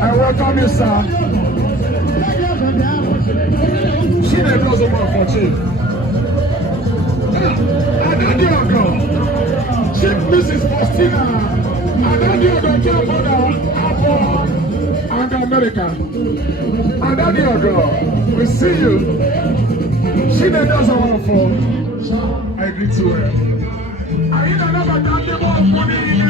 I welcome you, sir. She may close the door for chief. Chief Mrs. Faustina. Abor and America. We see you. She may does a wonderful. greet you well. I need another time more money in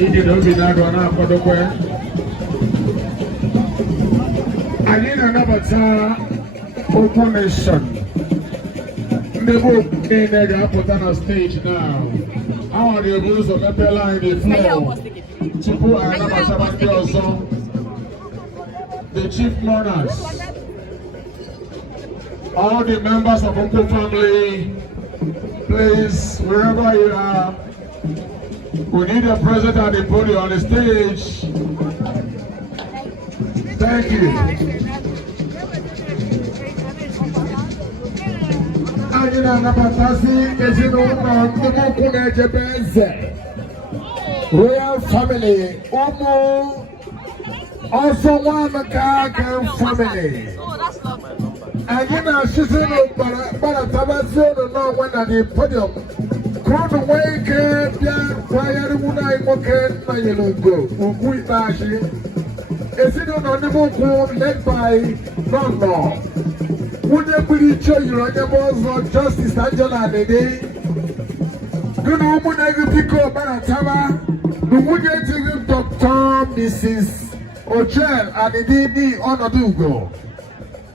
Udi LGA Enugu. I need another Commemoration. The book in there put on a stage now. How are the rules of the line the floor? To put another also. The chief mourners. All the members of Ukwu family, please, wherever you are, we need a president at the podium on the stage. Thank you. Royal family, also one family. Again, she's in Tabasco, no one at the podium. Crown away, Fire Munai Moken, Mayelugo, Ukuitashi. Is it on the book led by Nono? Would you pretty sure you're on the boss of Justice Angela Lady? Good woman, I will pick up Baratama. The would you take Dr. Mrs. Ochel and the DB on a Dugo?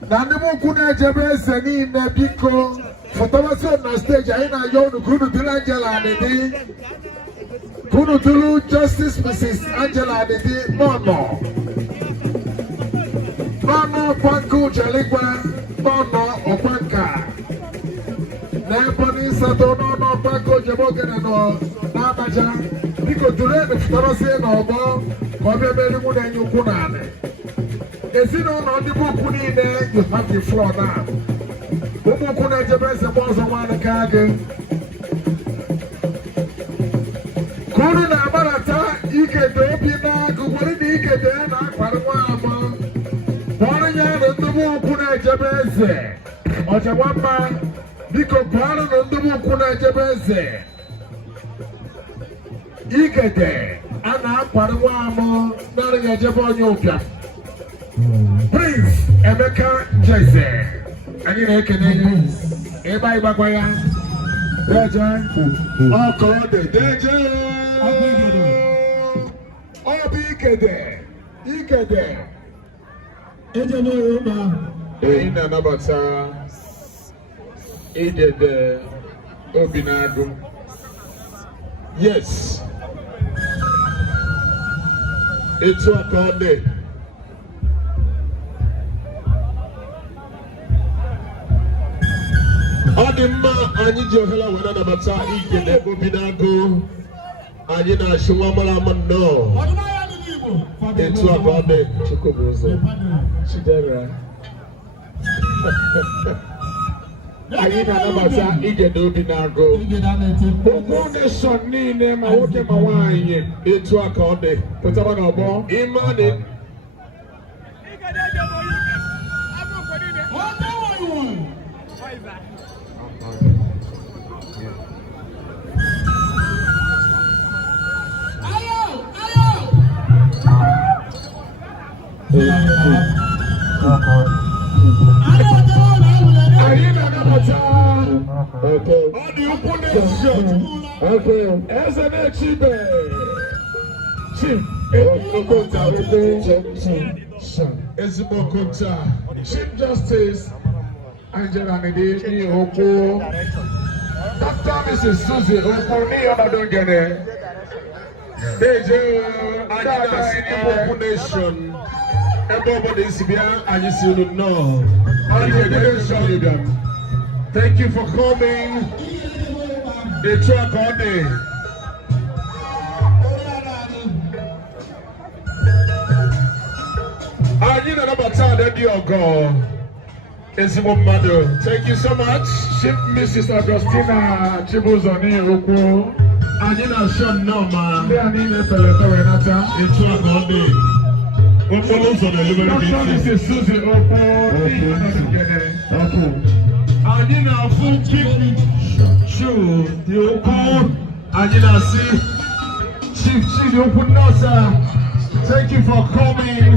Nandemo Kuna Jabez and in the Pico for Thomas on the stage. I know you could do Angela Lady. Kunutulu Justice Mrs. Angela Lady. No. Mama Panku Jaligwa, Mama Opanka. Neponi Satono, no Panko Jabogan and Namaja. Because today the Tarase no more, Commemoration and Yukunane. If you don't know the book there, you have the floor now. Bukuna Jabez and Bosawana Kagan. Kuna Marata, Ike Dobina, Guguri Ike Dana, Parama. Kuna Jabeze, Ojawamba, Nico Paran and the Kuna Jabeze. Ikete, Anna Parawamo, Naria Jabonyoka. Prince Emeka Jesse. I need a Canadian. Everybody Bakwaya. Deja. Oh, God, Deja. Oh, Ikete. Ina nabata ide obinago. Yes. It's all called it. Adima aniji ohela wena nabata ide obinago. Anyina shwamala manno. It's all called it. Chukobuzo. Chidera. Ayina nabata ige obinago. Ogone sonni ne ma wote mawanye. It's all called it. Put on obo. Imani. Okay. As an Chief Justice Angela Nidi Oko, Dr. Mrs. Susie Oko, Niyonadongene, Nation. Everybody is here and you see them now. Thank you for coming. The truck all day. I need another time that you go. Thank you so much, Chief Mrs. Augustina Chibuzoni Ukwu. anyị na-asọ nnọọ ma ndị a niile pelata wee nata etu a ka ọ dị okporo ụzọ na-elebere dị iche anyị na-afụ chief show dị okwu anyị na-asị chief dị okwu nnọọsa thank you for coming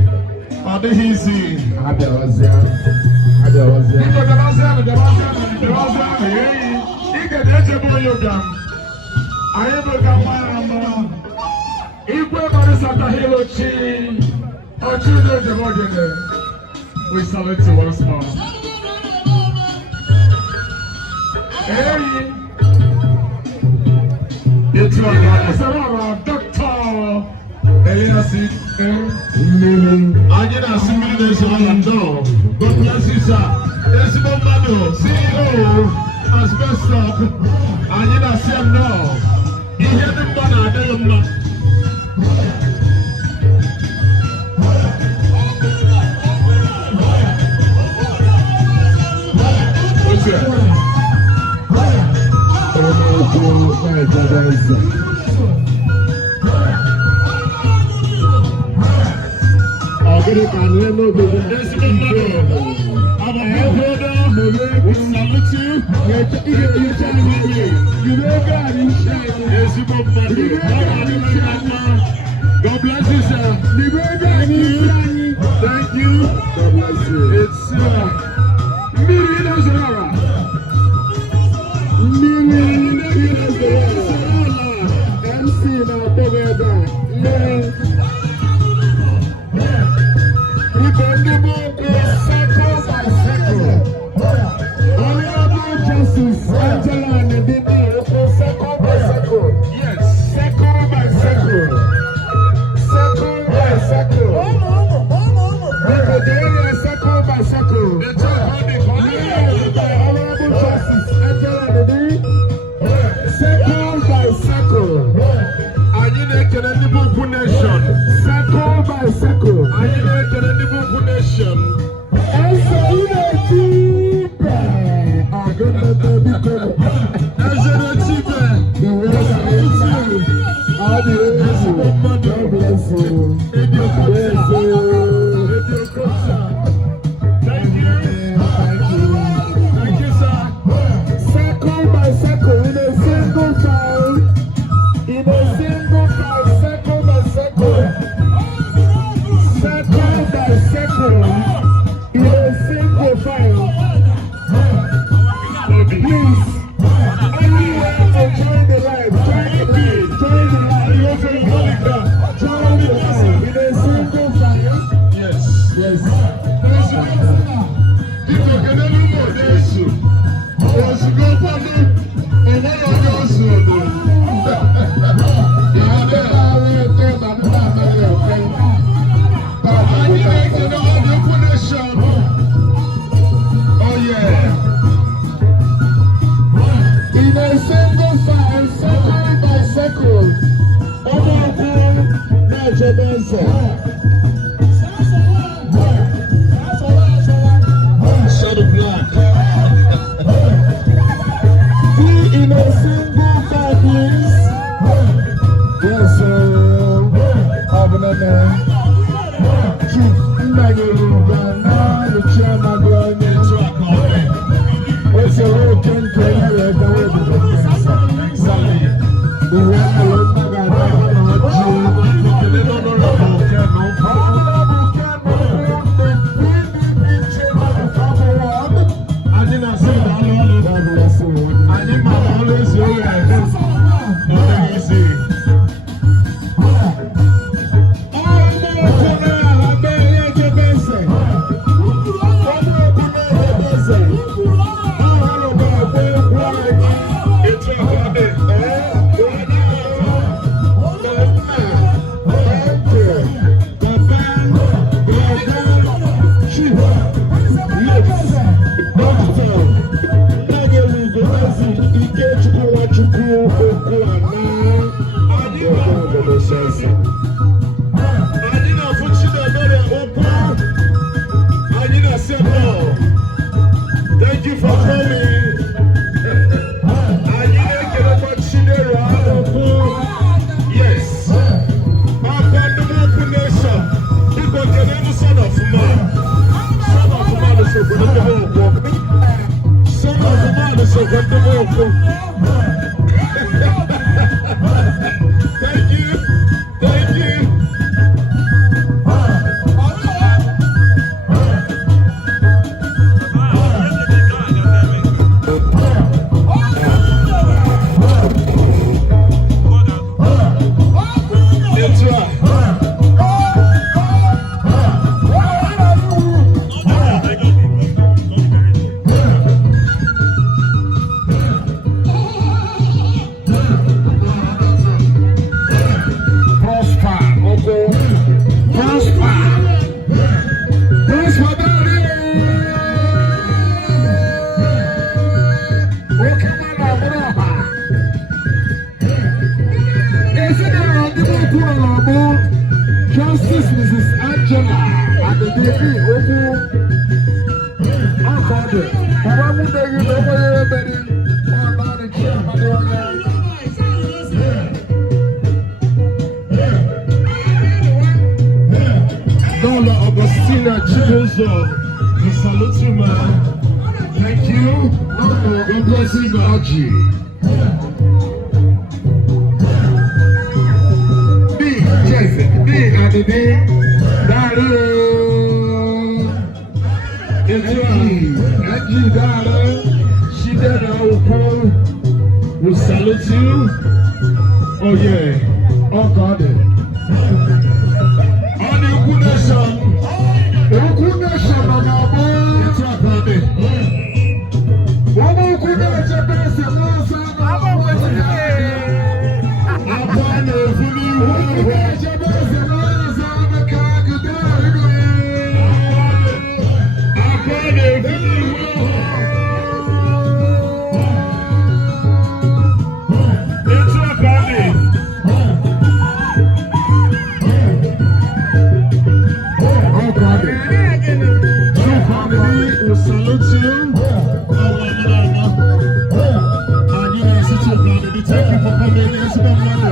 ọ dịghị izi abịawazịa ike na-echebe onye ụbịam anyị bụ ka mara mma igwe barịsata hilochi ọchị na-ejebe ogene we salute you once more eyi etu a na-asara ọrụ dọkịta Eliasi anyị na-asị mmiri na-eso ala ndọ God bless you sir ezigbo mmadụ CEO asbestọk anyị na-asị ya nnọọ ihe dị mma na-adịghị mma Agora tá no esse momento we salute you God bless you sir thank you God bless you. it's MC na Bogada. Thank you. Thank you. Justice Mrs. Angela and the baby Oku Akode. Baba Mude you know where you're ready. Oh, now the chairman Dola Augustina Chidozo, we salute you, man. Thank you. God bless you, God. Adede, Dare, Eji, Dare, Shidera Oko, we salute you. Oh yeah, oh God. On the Ukwu Nation, on our board, it's our body. One Ukwu Nation, best of all, Thank you for coming. It's been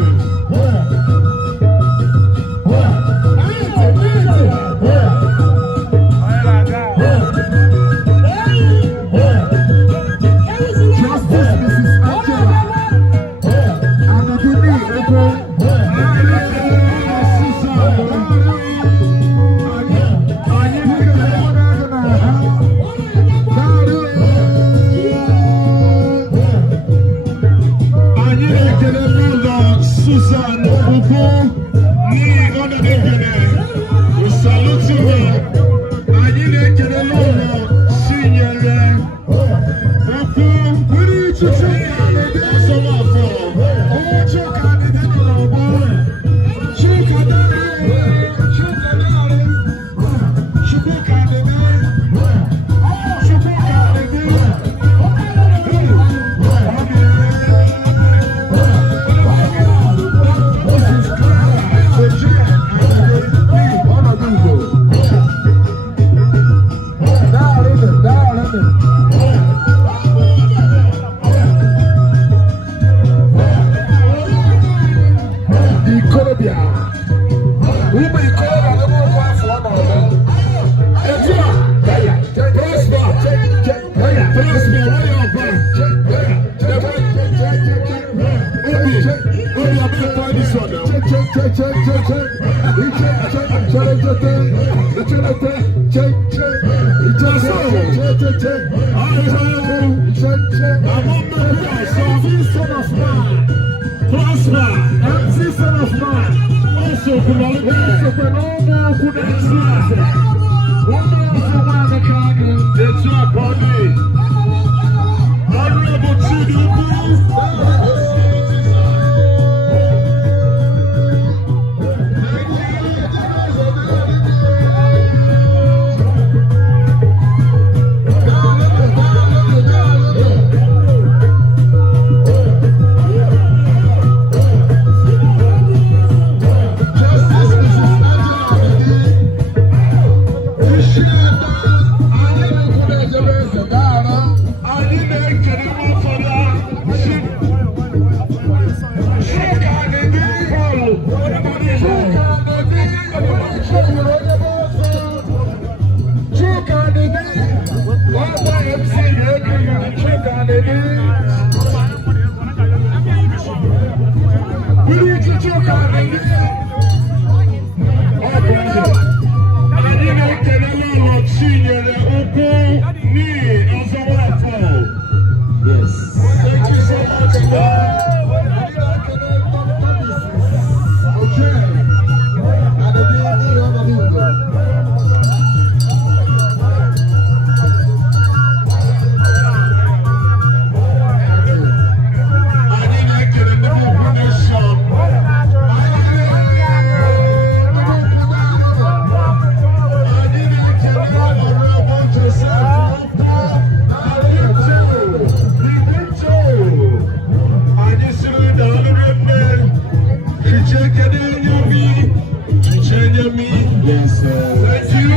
Yes, thank you.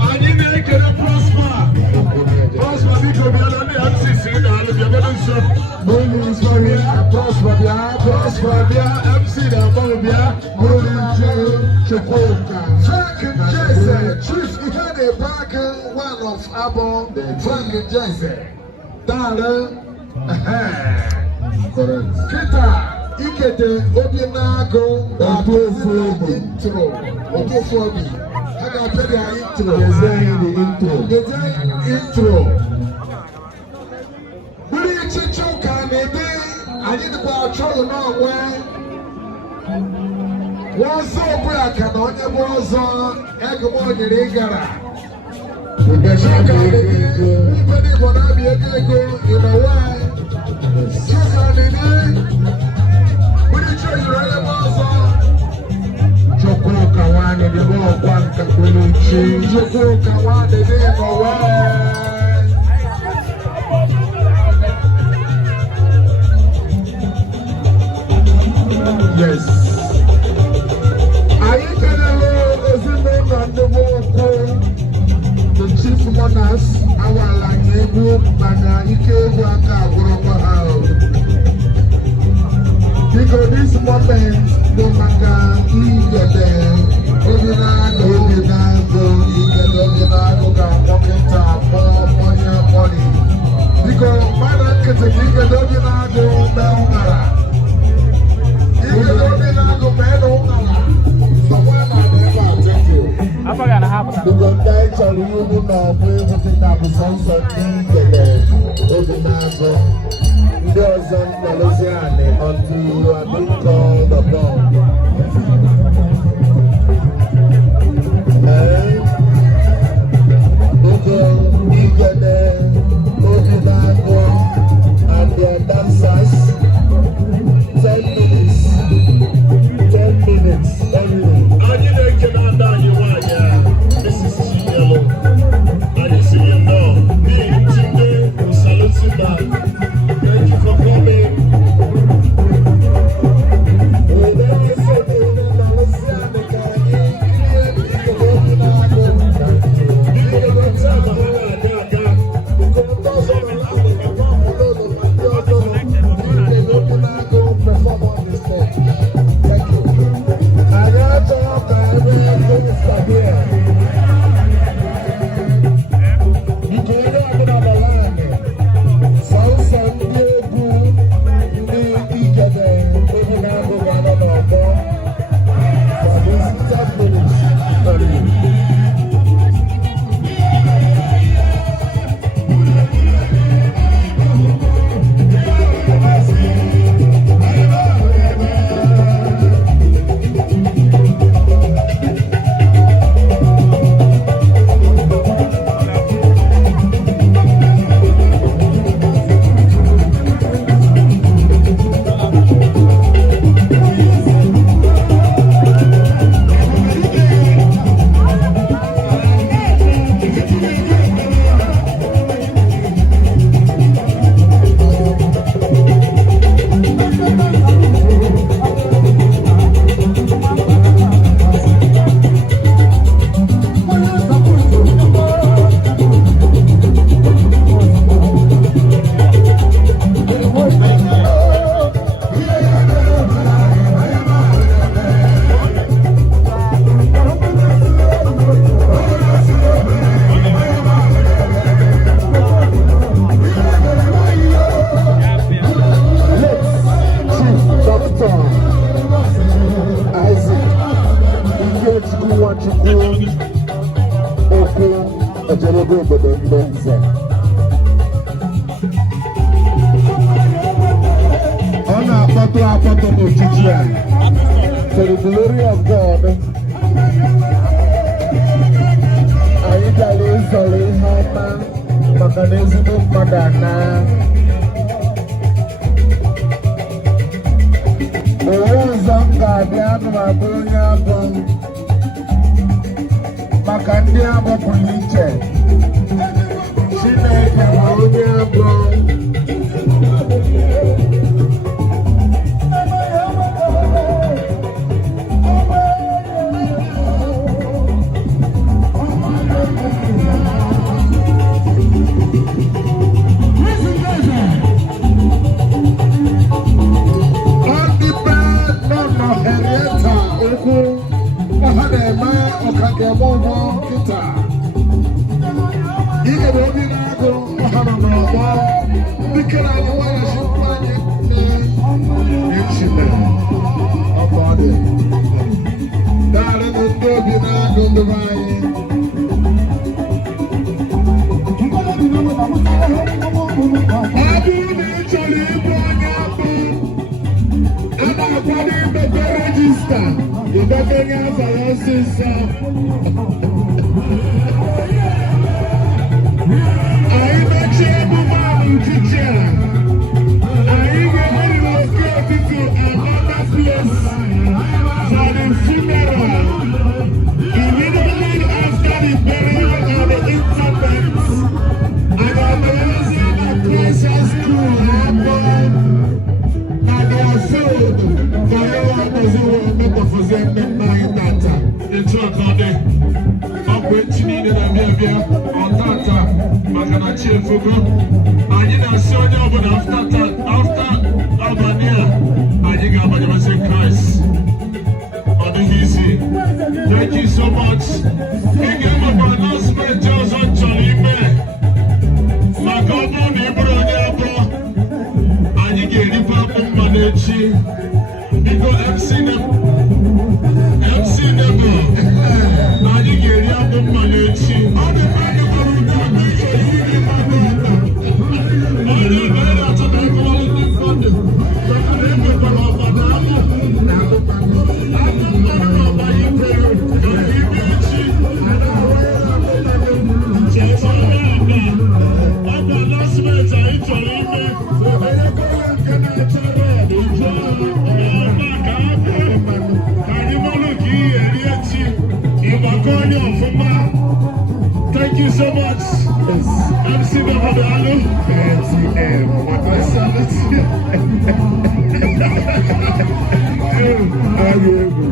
I need to get a prosper. Prosper, because we are on the axis in the hall of your medicine. Moving for prosper, MC, the Bobia, moving to Chipoka. Frank and Jason, Chief, he had a bargain, one of Abor, Frank and Jason. Darling, Kita. Ikete Obinago intro. Okay for me. I got to the intro. Intro. Buri Chichuka maybe I need to buy a trouble now where one so black and on your was on Egmont in Igara. Anybody gonna be a good in a way? Susan Choko kawane de bo kwanka kwenuchi. Choko kawane de bo wa. Yes. Ayi kanalo ezime nandebo the chief monarchs awala nyebu mana ike waka agoroko ha. Because this moment, no matter if you're there, Obinago, you get Obinago, pocket time, more money. Because man, can take you get Obinago, Belmara. You get Obinago, Belmara. So why not never take you? I'm going to happen. Because that's a little now, we will take up the sense of Obinago. There's a Malaysian until you are being called upon. And their dancers 10 minutes. 10 minutes. Everything. And you know, Canada, you want, this is Chiyelo. And you see him now. Me, Chinde, we salute you back. Thank you for coming. Ikechukwu Ukwu ejelebe obodo ndị nze. Ọ na-akpọtụ akpọtụ n'ojiji a. To the glory of God. Anyị gara ịzọrọ ihe ọma maka na ezigbo mmadụ ana. Owu ụzọ m ga-abịa anụmatụ onye abụ maka ndị abụ pụrụ iche. Chineke bụ onye abụ. ọmụgwọ nkịta. Ihe na obi na-agụ ọhara n'ọgbọ dike na anyị nwanyị chukwu anyị n'echime ọkọ dị. Daarị na ndị obi na-agụ ndị be anyị. Ọ bụrụ na ị chọrọ ịbụ onye abụ a na-akwado imepe rejista idebanye afa ya ọsịsọ. Anyị mechie emume ahụ uchichi a, anyị ga-relocate to another place for the funeral immediately after the burial of the interment. And I'm raising a precious crew Abor na their field for anyone doesn't want to make a fusion in my data. It's not there. I'm waiting in the on data. Makanachi Fugo. And you know, so you but after Albania, and you got my say Christ. On the easy. Thank you so much. We gave up an announcement just on Chalime. Makobo Nibronyabo. And you get the Papa Manechi. Because MC Nebo. And you get the Papa Manechi. On the thank you so much. MC Babadalo. MCM. What I said it.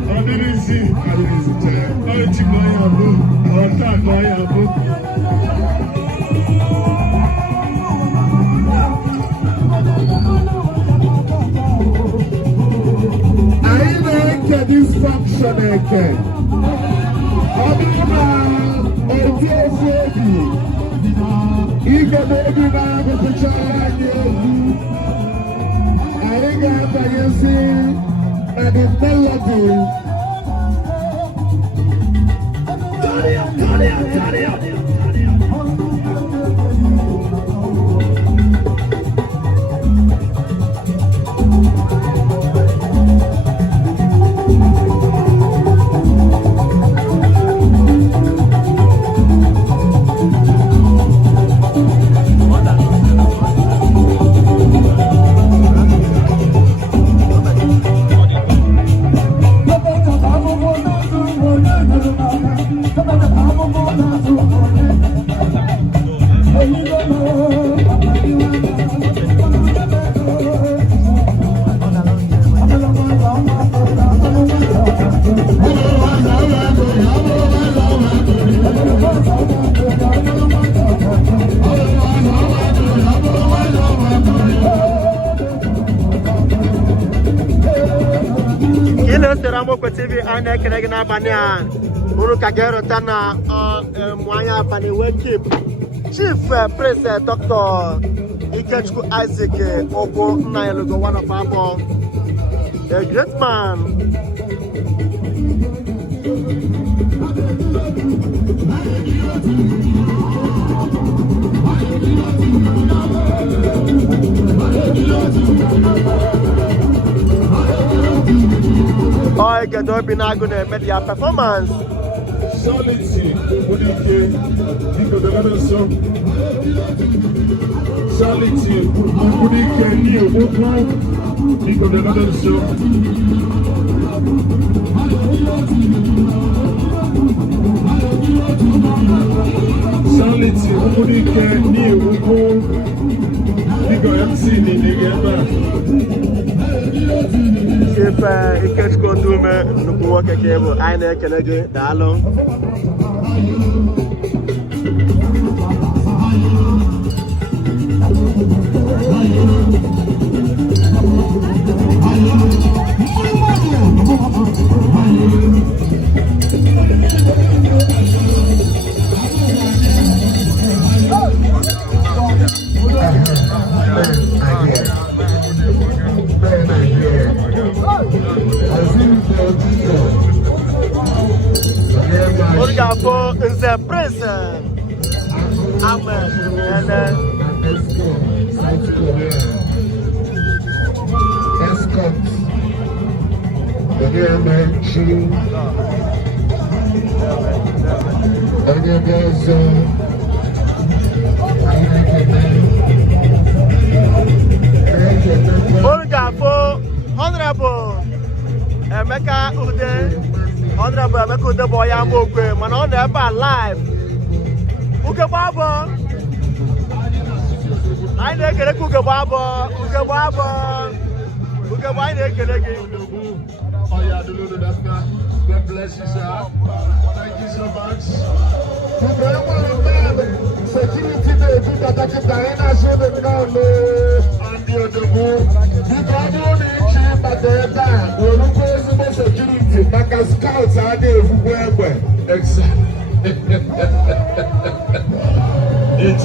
I didn't see. I didn't get this function again. Ike baby na kukuchara I got the and the melody. Turn it up. TV ana ekele na abani a uru ka gero tana mwanya abani we keep Chief Prince Dr. Ikechukwu Ukwu nna Enugu, one of Abor, a great man. I get up in Agone media performance. Solidity, Chief Ikechukwu Ukwu nnukwu nwoke ka ịbụ, anyị na-ekele gị, daalụ. is the prince. Amen. And South Korea. Escort. The airman chief. And there's Honorable Emeka Udi, Honorable Emeka Udi boy Amokwe, man on the live. Ukebabo. I need to Ukebabo. Ukebabo, I need to oh yeah, God bless you, sir. Thank you so much. Security that security, Maka scouts are there everywhere. Exactly. It's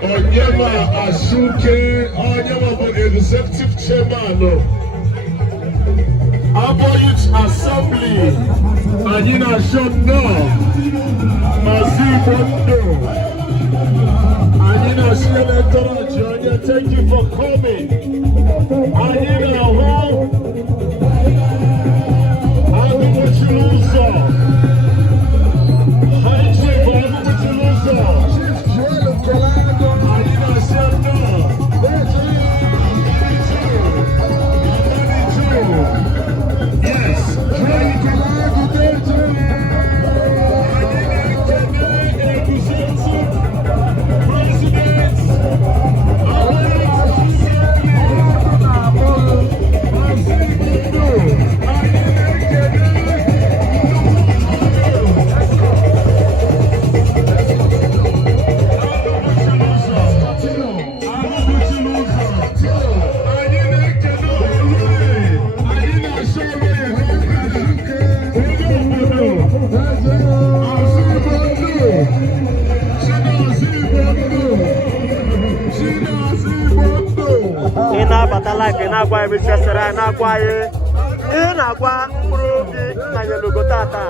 Onyema Asuke, Onyema Executive Chairman Abor Youth Assembly, Anina Shono, Mazibondo, Anina Celebratory, Junior, thank you for coming. Anina Ho, Agubuchuluso, High Chief Agubuchuluso, Chief Joel Kolago, Anina Shono, yes, Joel Kolago, life in Agua, which is an Agua in Agua, and your logo tata.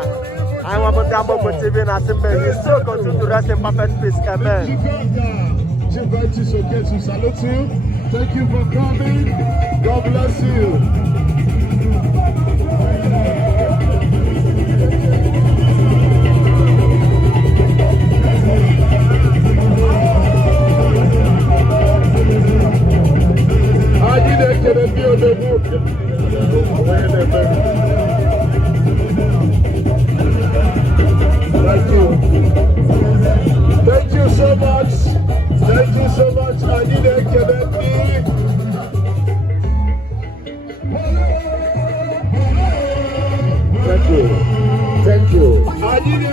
I want to double TV and assembly. He's so continue to rest in perfect peace. Amen. Salute you. Thank you for coming. God bless you. Thank you so much. Thank you so much. I need a Thank you. Thank you. I need a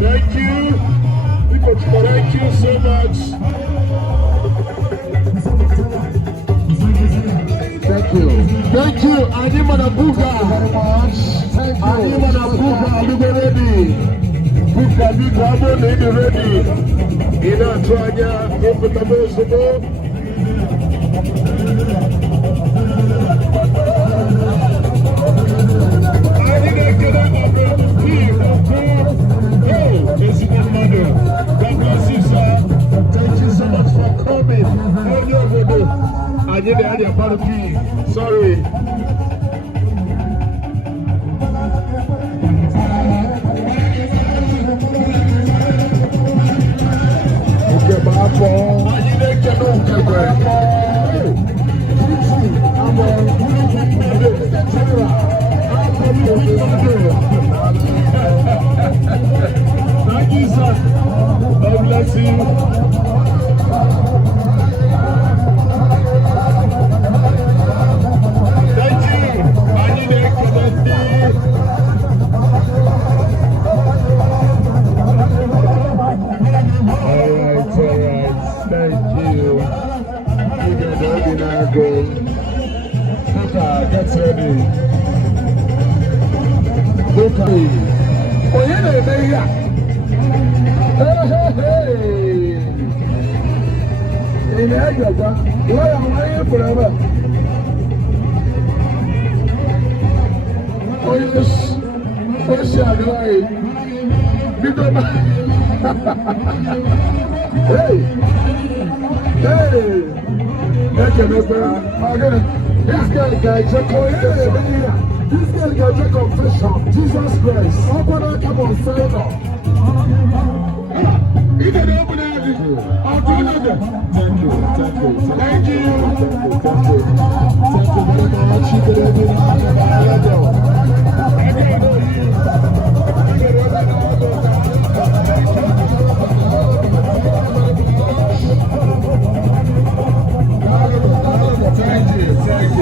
Thank you. Thank you so much. Thank you. Thank you. Animana Buga. Animana Buga. Are you ready? Buga, Buga, I'm ready. Ina Twanya, open the most of all. I need to get up and go to sleep. Hey, this is my mother. God bless you, sir. Thank you so much for coming. Hey, yo, I need to add a part of you. Sorry. Okay, Abor. I need to get on the Thank you, sir. God bless you. Thank you. I need to connect you. All right. Thank you. Get ready. Okay. Oh, yeah, they're here. Hey. In the egg, why am I here forever? Oh, yes. What's your way? You don't know. Hey. Hey. Thank you, Mr. This guy got your confession. This guy got your confession. Jesus Christ. Somebody come on, sign up. You can open it. I'll do it. Thank you. Thank you. Thank you. Thank you. Thank you. Thank you very much. You can open it. Thank you. Thank you. Thank you.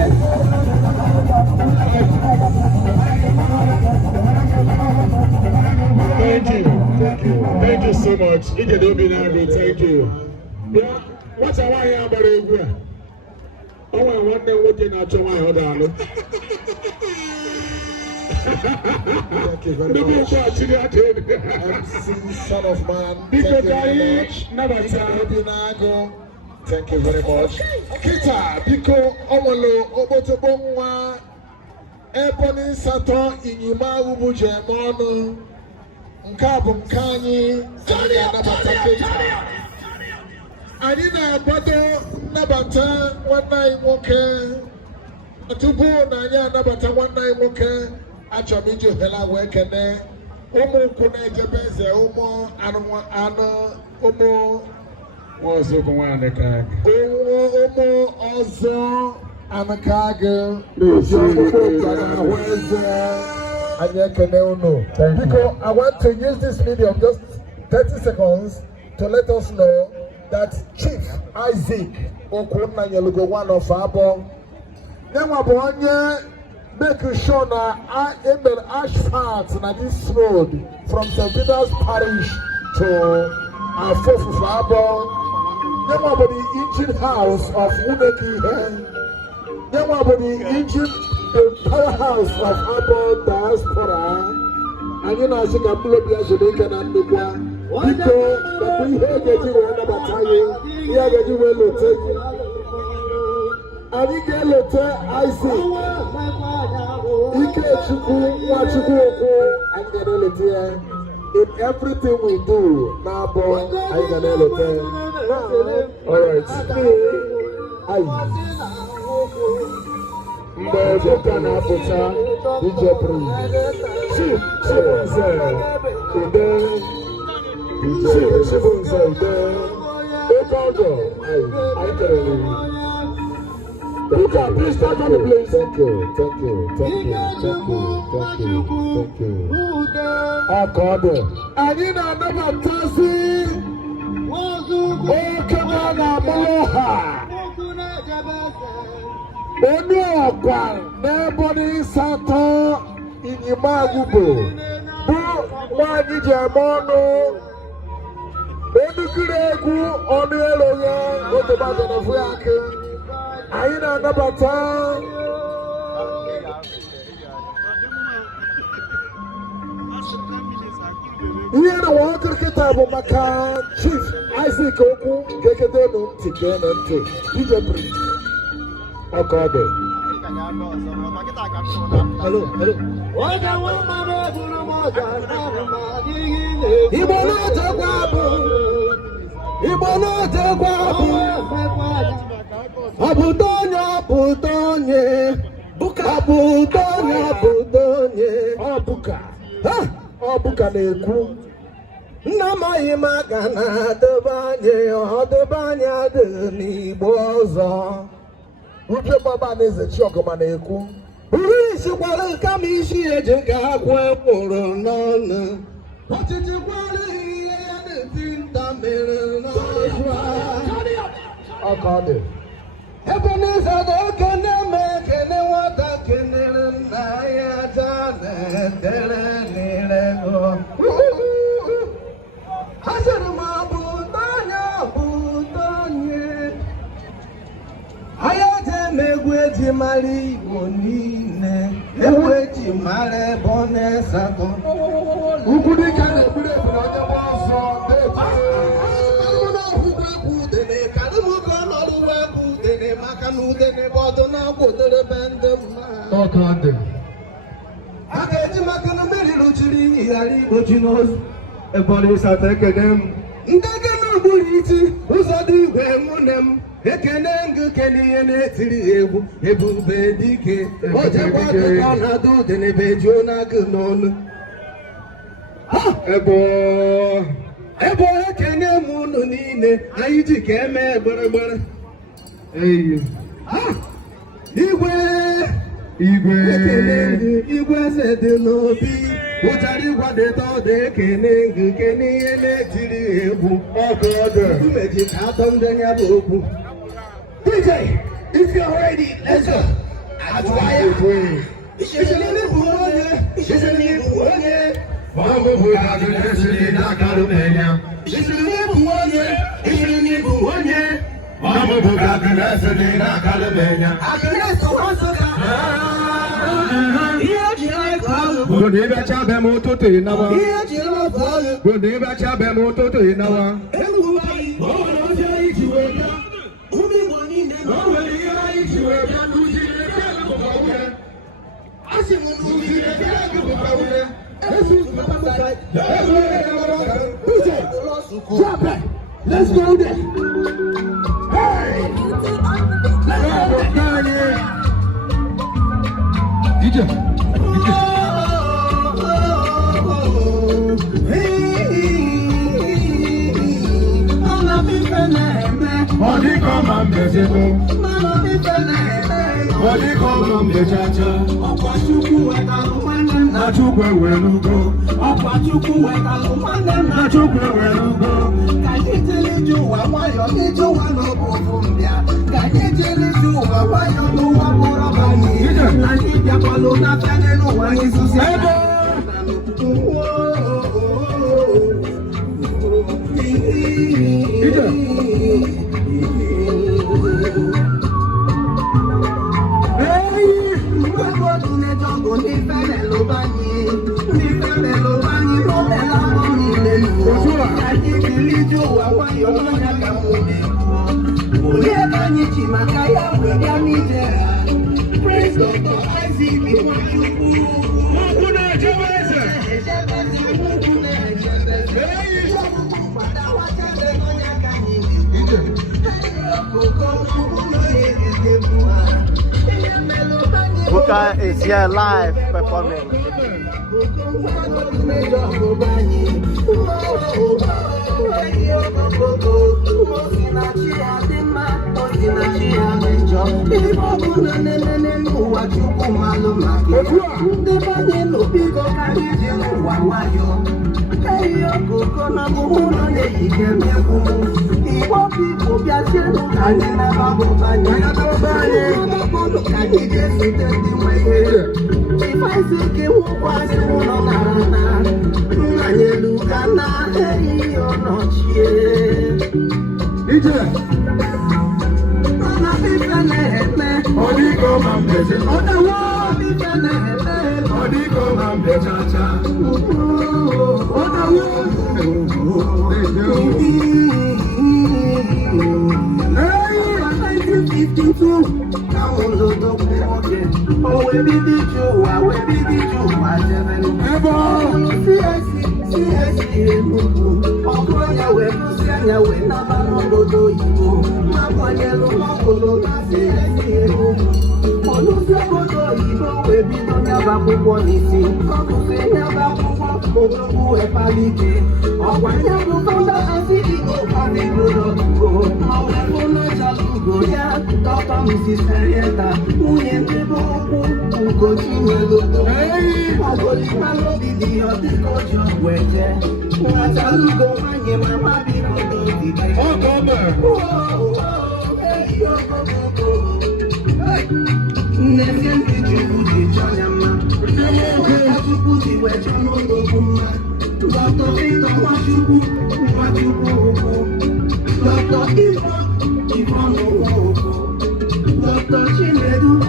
Thank you. Thank you so much. Thank you. Yeah. What's a wire about it? Oh, I want them working out to my other. Thank you very much. MC Son of Man. Thank you very much. Thank you very much. Kita, Biko, Omolo, Obotobongwa, Ebony Sato, Inyuma, Ubuja, Mono, Nkabum Kani, Nabata. Adina Bado, Nabata, 1 night walker, Atubu, Nanya, Nabata, 1 night walker, Achamijo, Hela, Wekene, Omo Kune, Jabeze, Omo, Ano, Omo. What's up, one the cag? Omo, also, I'm a cag. Because I want to use this video just 30 seconds to let us know that Chief Isaac Okuna Yelugo, one of Abor, then we're making sure that I am the asphalt on this road from St. Peter's Parish to our fourth of Abor. Then we're the engine house of Uneki. Then we're the powerhouse of Abor diaspora. And you know, I think I'm going to be a Jamaican and Nubia. Because the big head getting one of a here getting well located. And you get located, Isaac. Ikechukwu Ukwu and get located. In everything we do, now, boy, I can located. All right. Mbe kana pota DJ Pri. Please start on the place. Thank you. Anina never tasi. Come on, Moloha. Onu ọkwa n'ebony Sato Inyima Agụbo bụ nwanyị ji eme ọnụ onukiri egwu ọnụ elu ya otobago na ofu ya aka anyị na-anabata ihe na nwa kirikita bụ maka Chief Isaac Okwu ga-ekede ntị gee ntị DJ Pri. Okay. Hello. Buka na-ekwu nna amaghị m aka na-adọbanye adị n'Igbo ọzọ. Uche Baba na-eze Chiọgụma na-ekwu uri isikwara kama isi eji ga-akwụ ekworo n'ọnụ ọchịchị kwara ihe ya na-eti nta mere n'ọzụ ọka ọ dị ebe n'ịzado ekene ma ekene nwata kenere nna ya aja na-edere n'irego ha sịrị m abụ n'anya bụ onye Aya je megwe eji mara Igbo niile, ewu eji mara ebe ọ na-esatọ. Ukwu dịka na-egburu egburu onye gba ọsọ maka na udene bụ ọdụ na-agwụdere be ndị mmadụ. A ga-eji maka na mmiri rụchiri iyi ghara igbochi n'ozu. Ebonyi South ekene m. Ndị gana gburu iti ụzọ dị igwe nwune m. Ekene ngụ kene ihe na-etiri egwu ebube dike. O jekwa akụkọ na-adụ udene be juo n'agụ n'ọnụ. Ebo ekene m unu niile anyị ji ka eme gbere. Igwe eze dị n'obi ụjara ịgwadeta ọdụ ekene ngụ kene ihe na-etiri egwu ọkụ ọdụ umeji ka atọ ndị ya bụ okwu. DJ, if you're ready, let's go. Atụaya ishelele bụ onye Mambo buka tulesili na kalumenya ishelele bụ onye Mambo buka tulesili na kalumenya Akaleso wasoka Bode bacha be mototo inawa Bode bacha be mototo inawa Let's go there. Hey! Let's go there. DJ. Body come and bezebo. Body come and bejaja. Ọkwachukwu Ewelugo. Nachukwu Ewelugo. Ka anyị jiri ju ụwa nwayọ n'ije ụwa n'obodo mbịa. Ka anyị jiri ju ụwa nwayọ n'ụwa mkpụrụ ọbanye. Anyị bịakwalụ n'afịa n'ụwa n'izuzi. Buka is here live performing. If I say que was Dr. Chinedu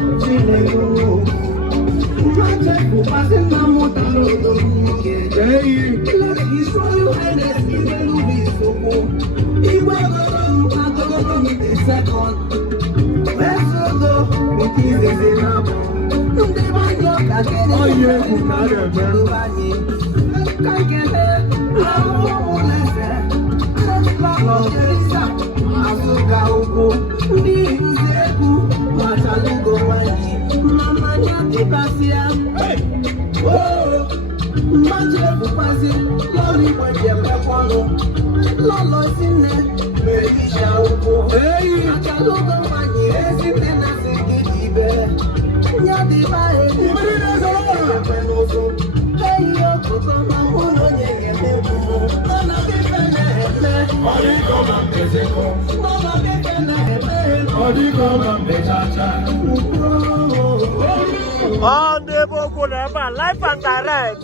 On the Boko never life and direct.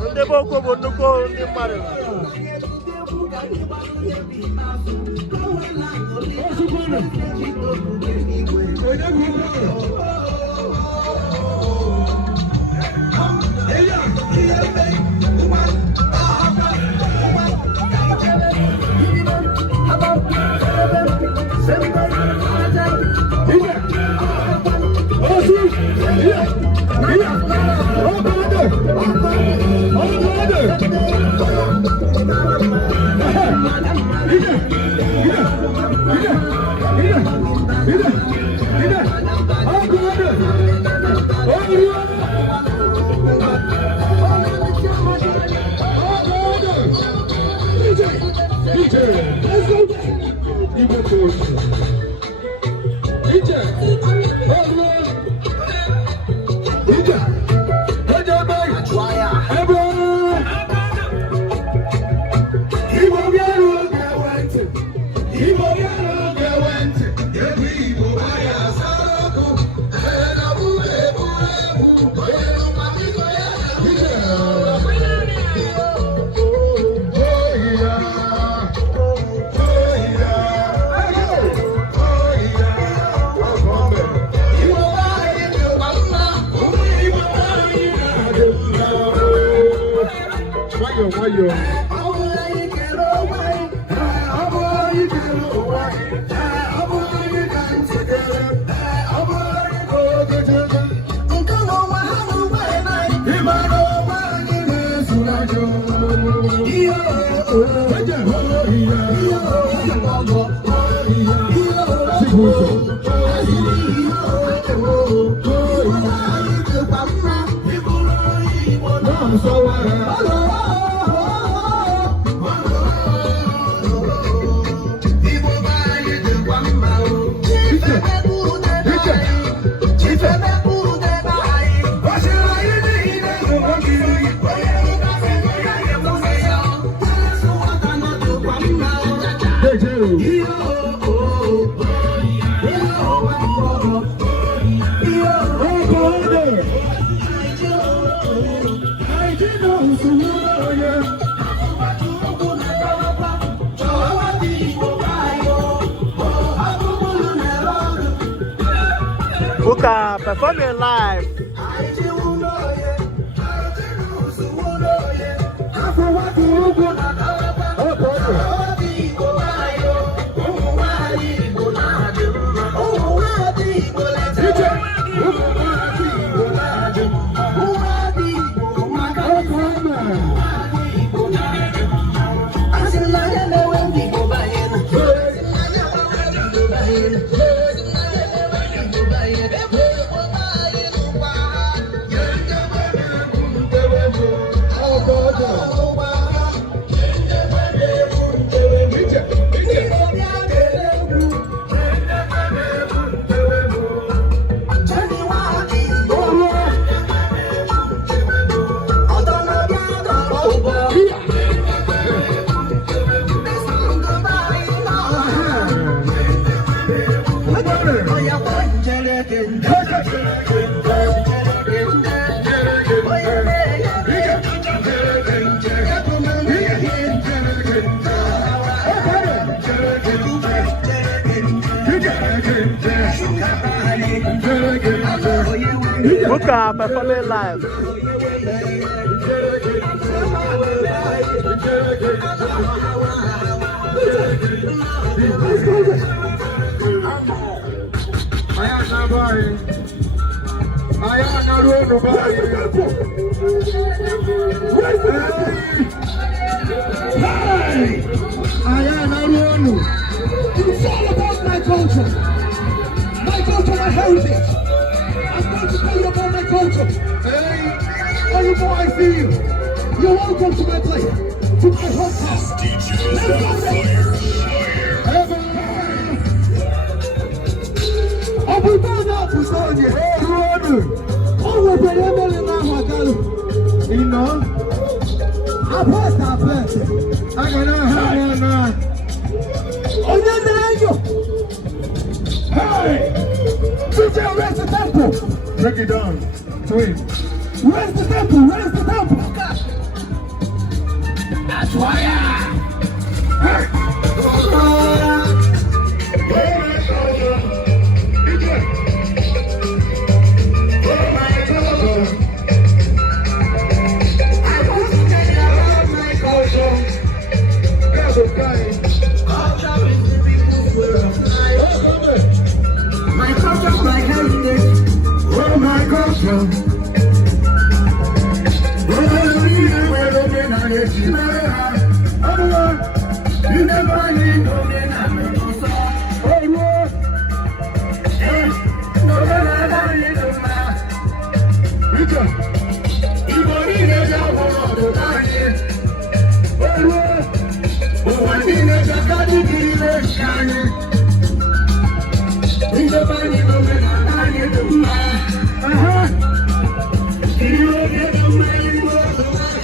On the Boko Bonuko in the Mario. Performing live. Buka performing live. It's all about my culture, my heritage. I'm going to tell you about my culture. Hey, oh, you know I see you. You're welcome to my place, to my hometown. Oh, we found out who's on you. Oh, we're very you know. I bet. I'm gonna have one now. Oh, yeah, man. Hey! DJ, where's the temple? Break it down. Twin. Where's the temple? That's why Hey! My culture, my heritage. Oh my culture. You never need no man, I'm no so. Oh No man, I'm no man. Richard. You believe it, I'm all the time. Oh, one thing is I got to be shining. You never need no man, I'm no man. You don't get no man, you are the man.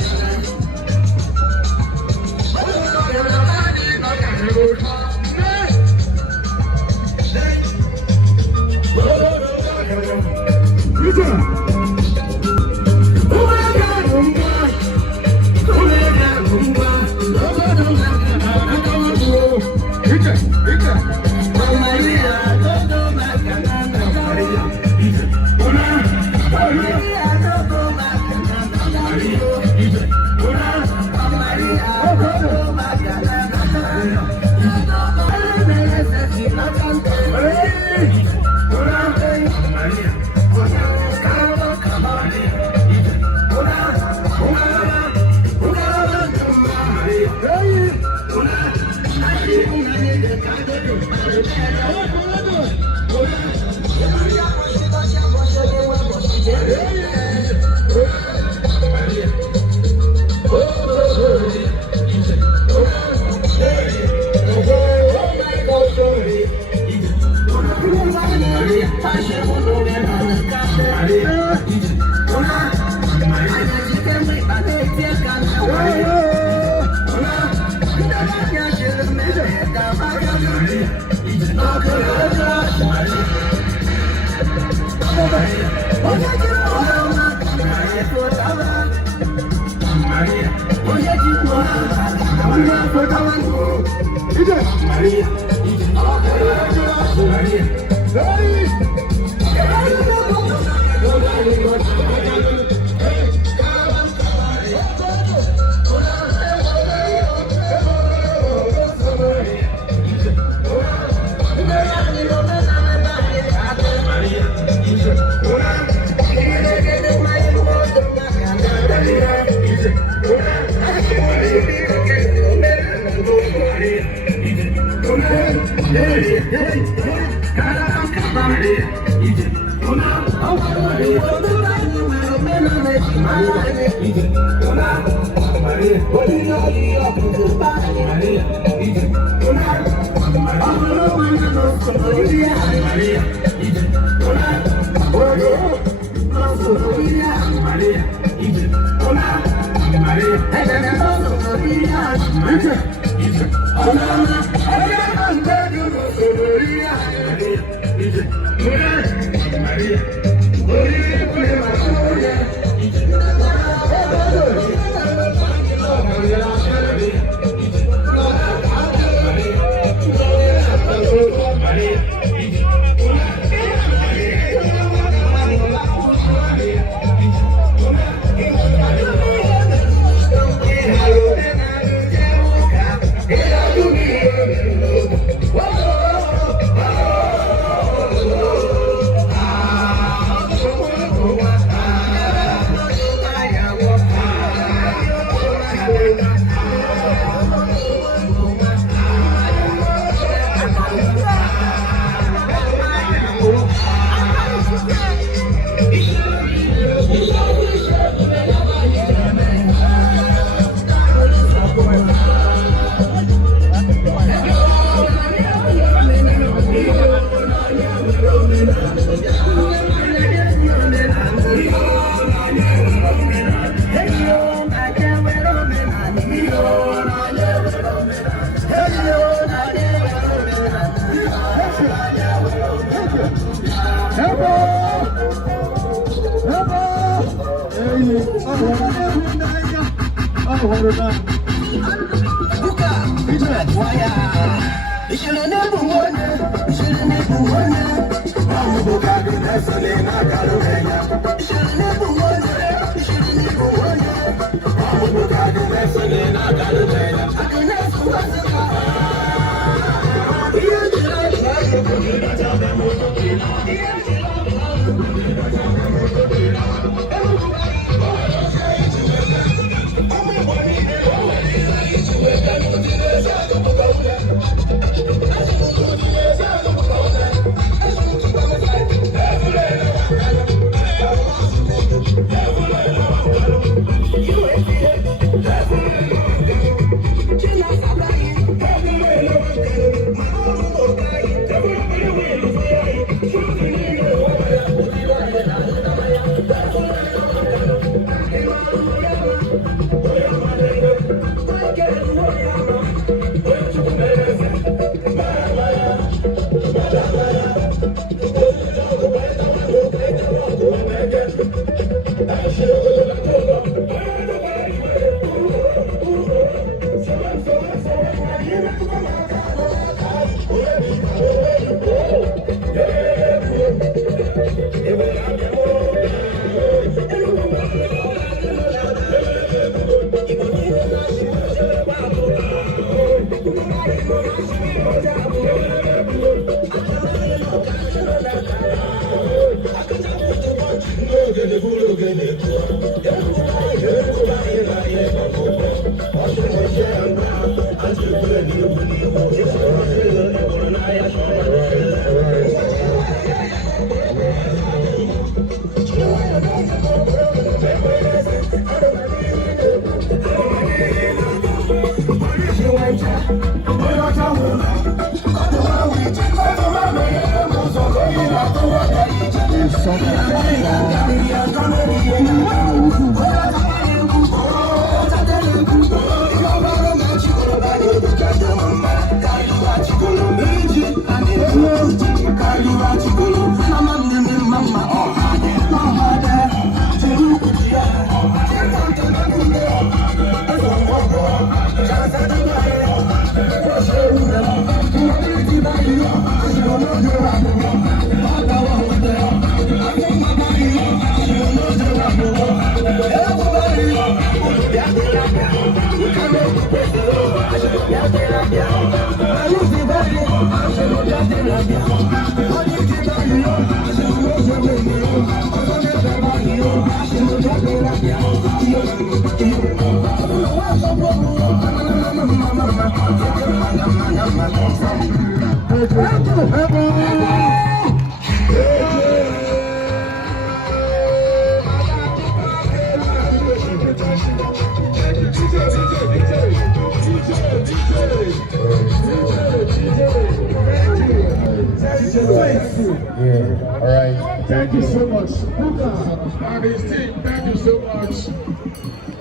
Yeah, all right. Thank you so much. And his team, thank you so much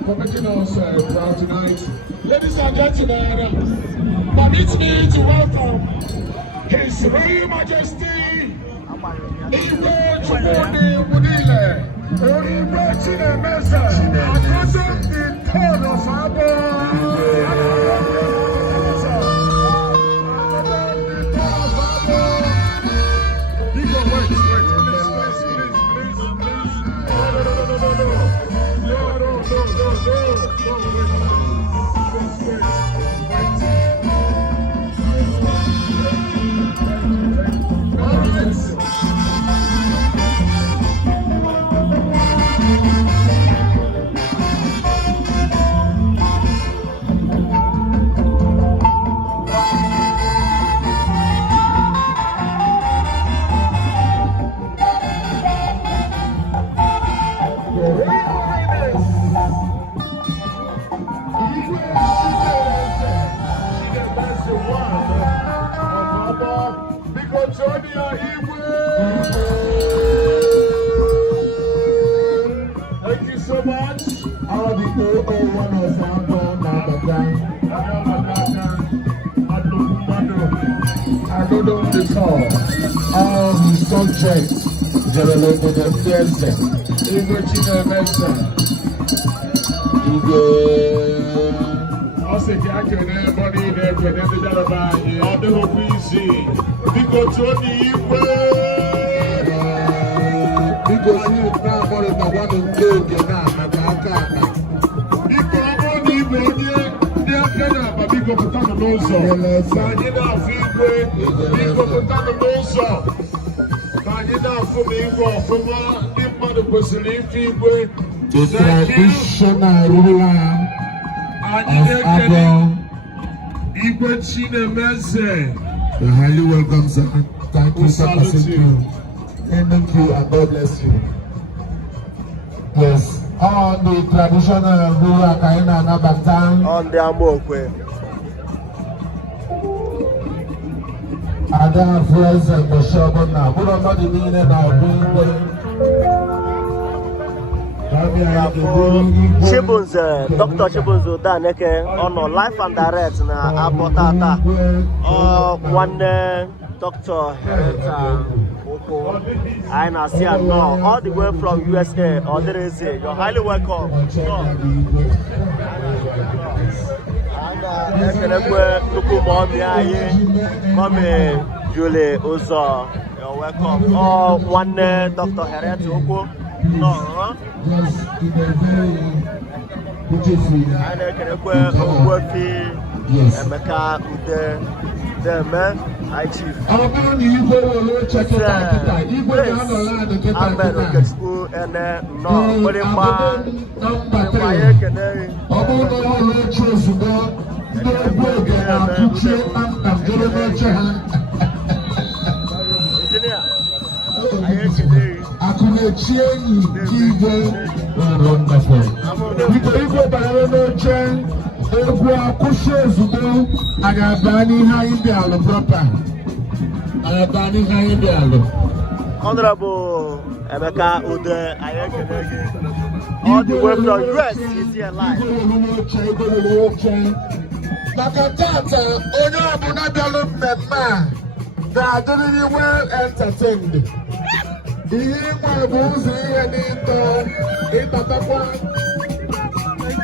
for making us proud tonight. Ladies and gentlemen, permit me to welcome His Royal Majesty Ikechukwu Ukwu Oribe Chinemeze, according the tone of Abor. Thank you so much. All the 001 of Abor I don't know the call. All the subjects Ijebele obodo ndị eze. Igwe Chinemeze. Igwe. Ọ sị ka a kene ebe niile ekene ndị dara anyị. Ọ dịghịkwa isi. Biko tụọ n'igwe. Biko si na-akpọrịta gwanụ ndị oge na-amata aka aka. Biko ọ bụrụ na igwe onye ndị aka na-aba biko pụtanụ n'ụzọ. Ka anyị na-afụ igwe. Biko pụtanụ n'ụzọ. Ka anyị na-afụ na igwe ọfụma. Ndị mmadụ kwesịrị ife igwe. The traditional ruler of Abor. Igwe Chinemeze. You're highly welcome, sir. Thank you for listening. Thank you and God bless you. Yes, on the traditional ruler Kaina Nabatan. On the Amokwe. Ada friends and the shogun now. Who don't know the meaning of being Chibunze, Dr. Chibunze Daneke on live and direct na Abor tata. One Dr. Hereta Ukwu. I na see now all the way from USA or there is it. You're highly welcome. Mommy Julie Uzo, you're welcome. Oh, one Dr. Hereta Ukwu. No, yes, in a very beautiful. I yes. Emeka Ude, the man, I chief. I'm going to check it out. Ikechukwu and no, but in my Akunechieni Kive wonderful. Igwe bara n'oche egwu akwụsị ozugbo agabani ha ibi alụ proper. Agabani ha ibi alụ. Honorable Emeka Ude, I all the way from US is here live. Maka tata onye ọbụla bịalụ mmemme a ga-adịrịrị well entertained. Ihe ịgba bụ ụzọ ihe n'ịtọ ịtatakwa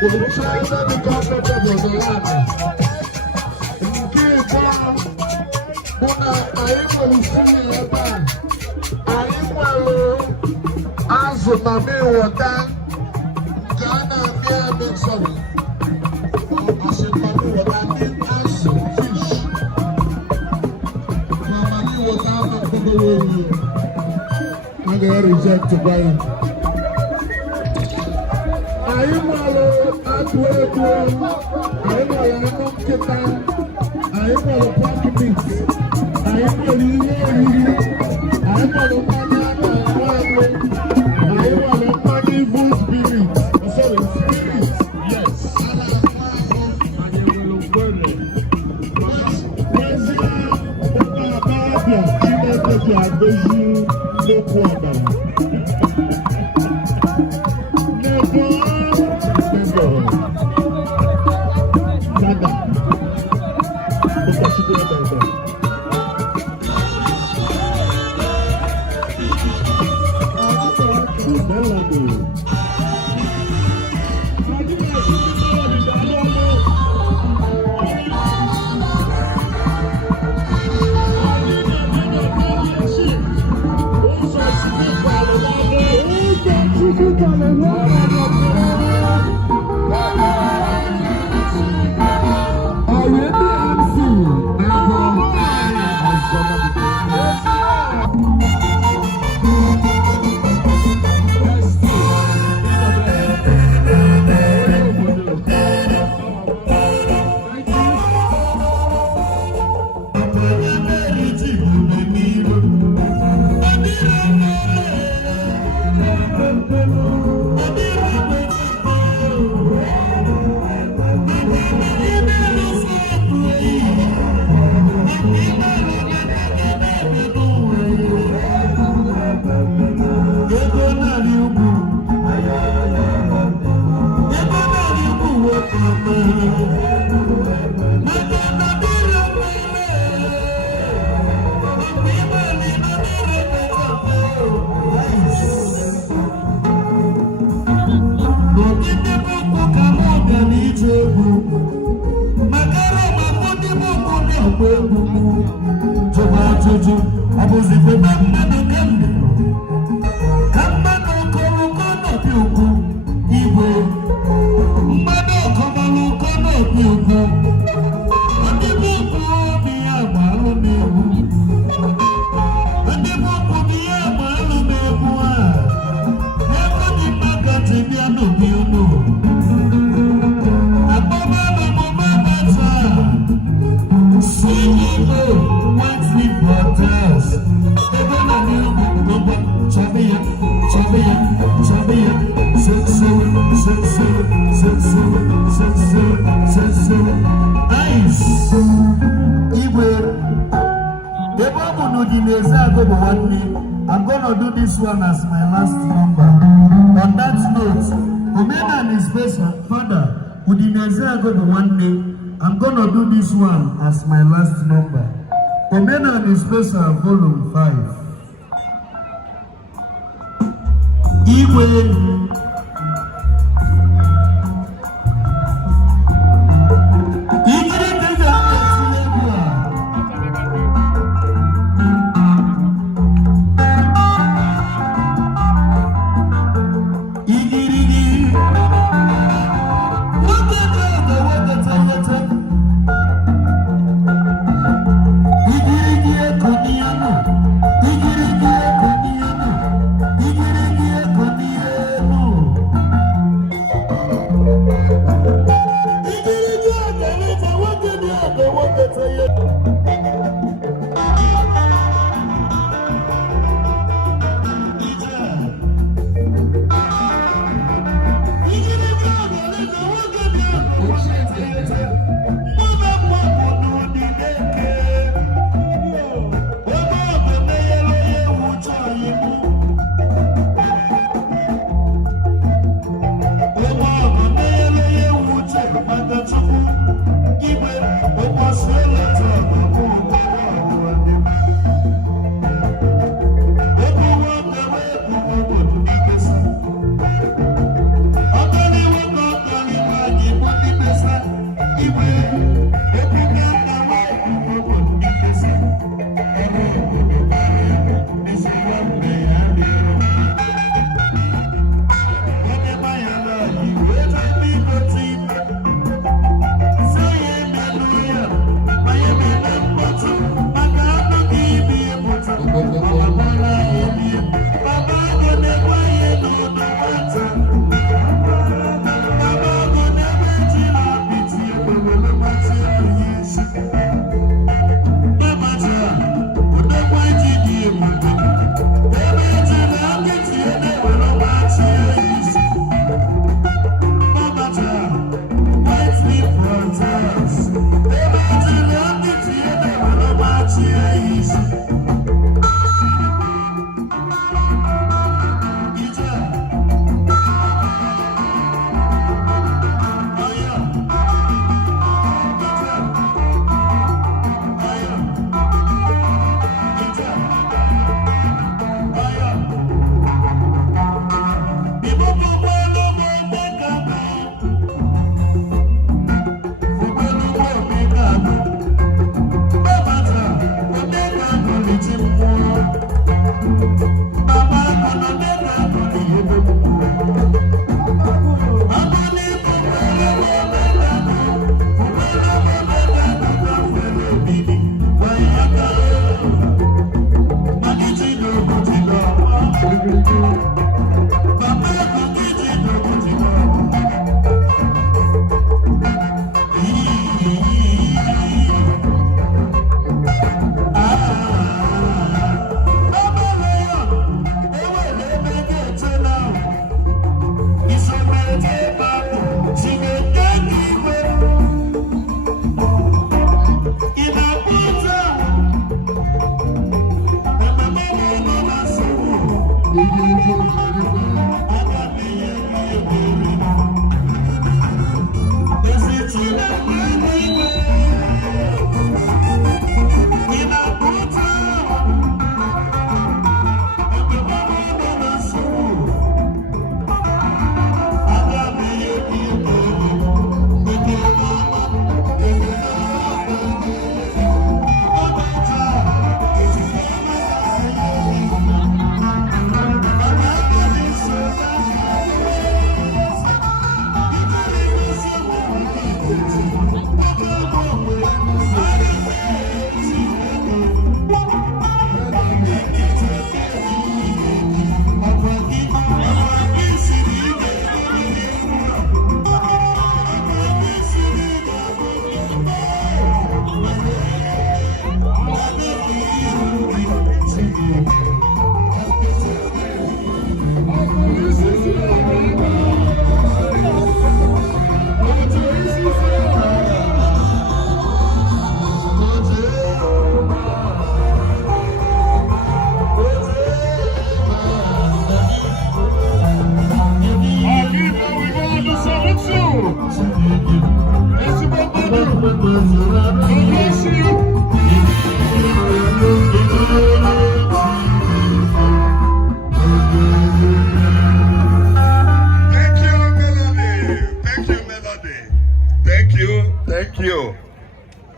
oche ebe dị gọọmenti obodo ya na nke ịbụọ bụ na anyị nwere usoro ebe a anyị nwere azụ na mmiri wọta nke a na-amị amị sọrọ ọsịkpamị wọta ndị azụ fish ma mmiri wọta ama mkpọgoro oyi. I get rejected by him. I am at work. I am Jojo, I was the man Kambano kono kono piuku, Iwe, Mbano kono kono piuku, Adibuku miyama umebu, Adibuku miyama umebu, Eko di magati miyano miyano, Abomano momamata, CEO, White Sleep Hotels, Ebona miyano, Chabia, nice. I'm gonna do this one as my last number. On that note, Omena and his special father, I'm gonna do this one as my last number. Omena and his special volume 5. Igwe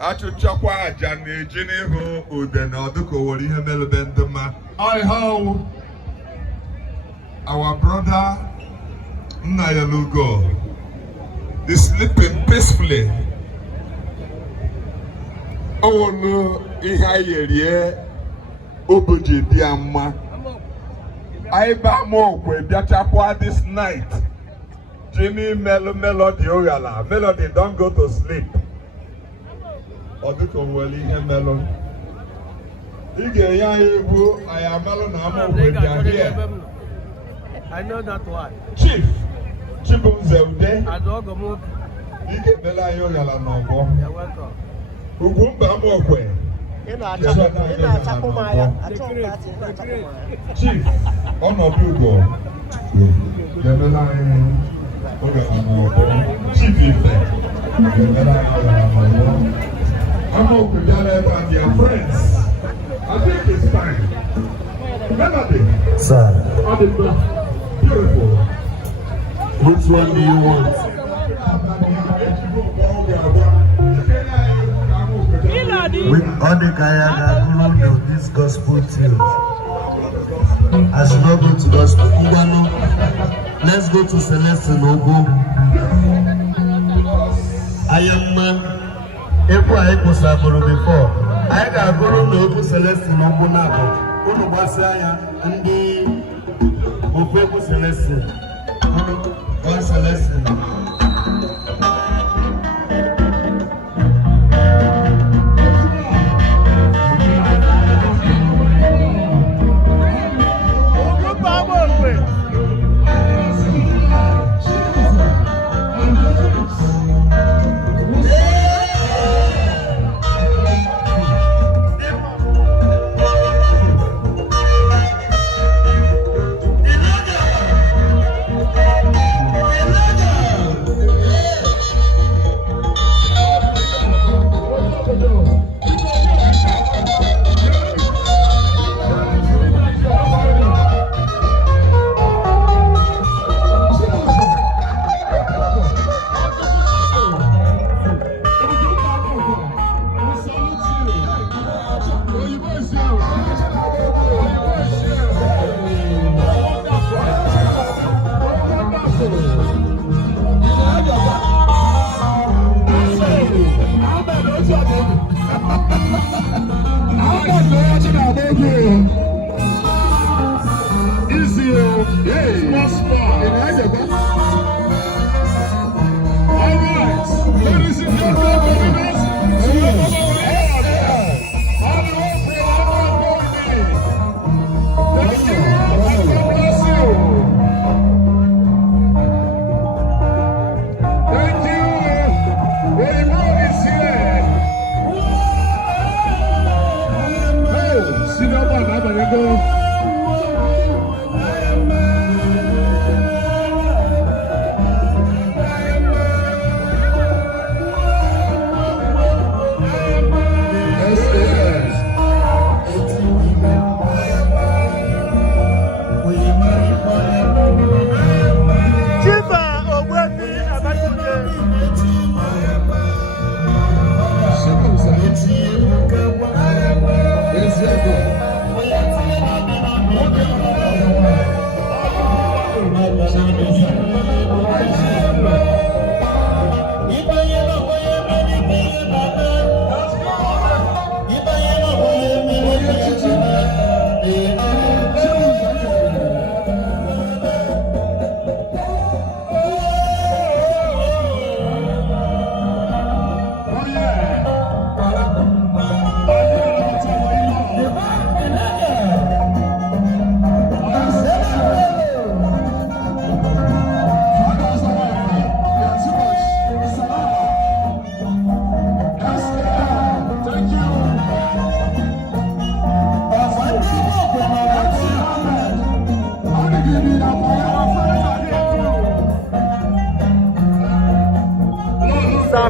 achụchakwa aja na-eji n'ihu ude na ọdụka owere ihe melube ndị mma. Our brother Nnayalugo is sleeping peacefully. Oh no, ihe oboji bịa mma. Anyị ba mokwe bịachakwa this night. Jimmy Melody Oyala. Melody, don't go to sleep. Ọdụka owere ihe melụ. Ị ga-enye anyị egwu anyị amalụ na amokwe bịa here. I know that one. Chief Chibumzeude. Adogomo. Ike Bela Oyala n'ọgbọ. You're welcome. Ugwumba Mokwe. Chief, ọnọdụ Ugo. Bela Oyala n'ọgbọ. Chief Ife. Bela Oyala n'ọgbọ. Amokwe bịara ebe a, their friends. I think it's fine. Melody. Sir. Beautiful. Which one do you want? With all the Kayaga of this gospel tune. I should not go to gospel. Let's go to Celestine Ogo. I am Eko Saboro before. I got Guru no Celestine Ogo now. Unu Basaya and the Ogo Celestine. One Celestine.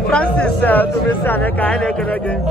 Francis to be seen again.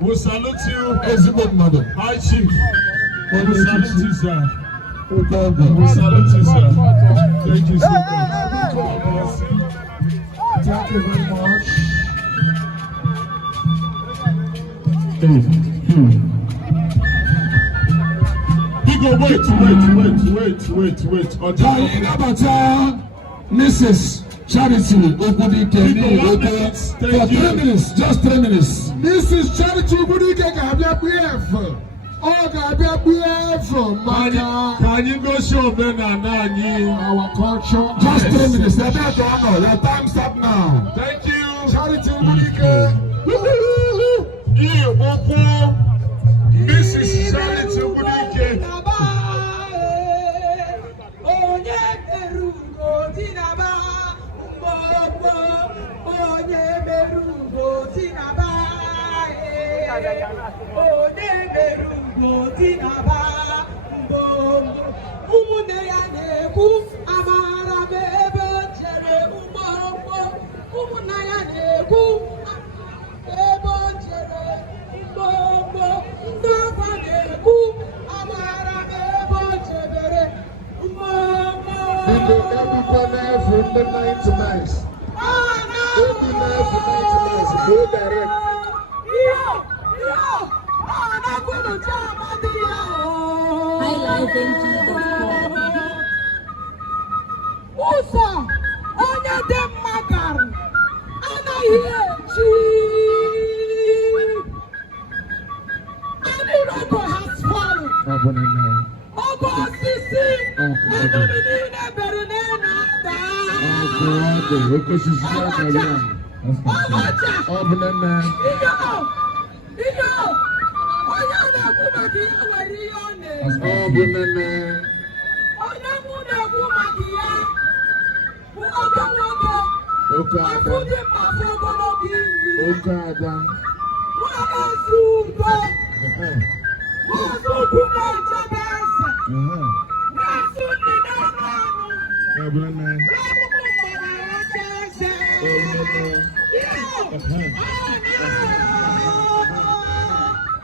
We salute you, High Chief. We salute you, sir. We salute you, sir. Thank you so much. Thank you very much. Wait. Mrs. Charity Ukwu for 3 minutes, just 3 minutes. Mrs. Charity Ukwu Gabia Oh, Gabia Maka. Can you go show Ben and our culture? Just 3 minutes. Your time's up now. Thank you. Charity Ukwu. Mrs. Charity Ukwu.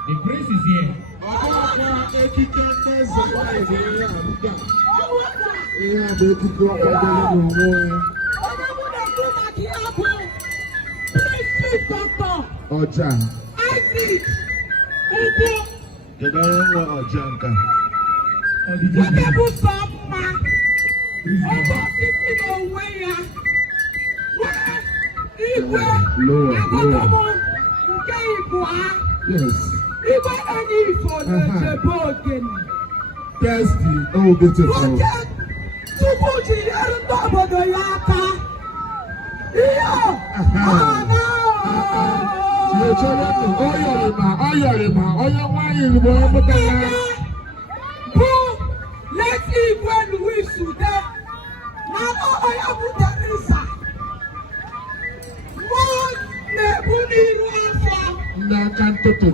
The prince is here. Ọjà. Yes. Thirsty. Oh, beautiful. Let's eat when we should have. Now, I have put that inside. One, I can't put it.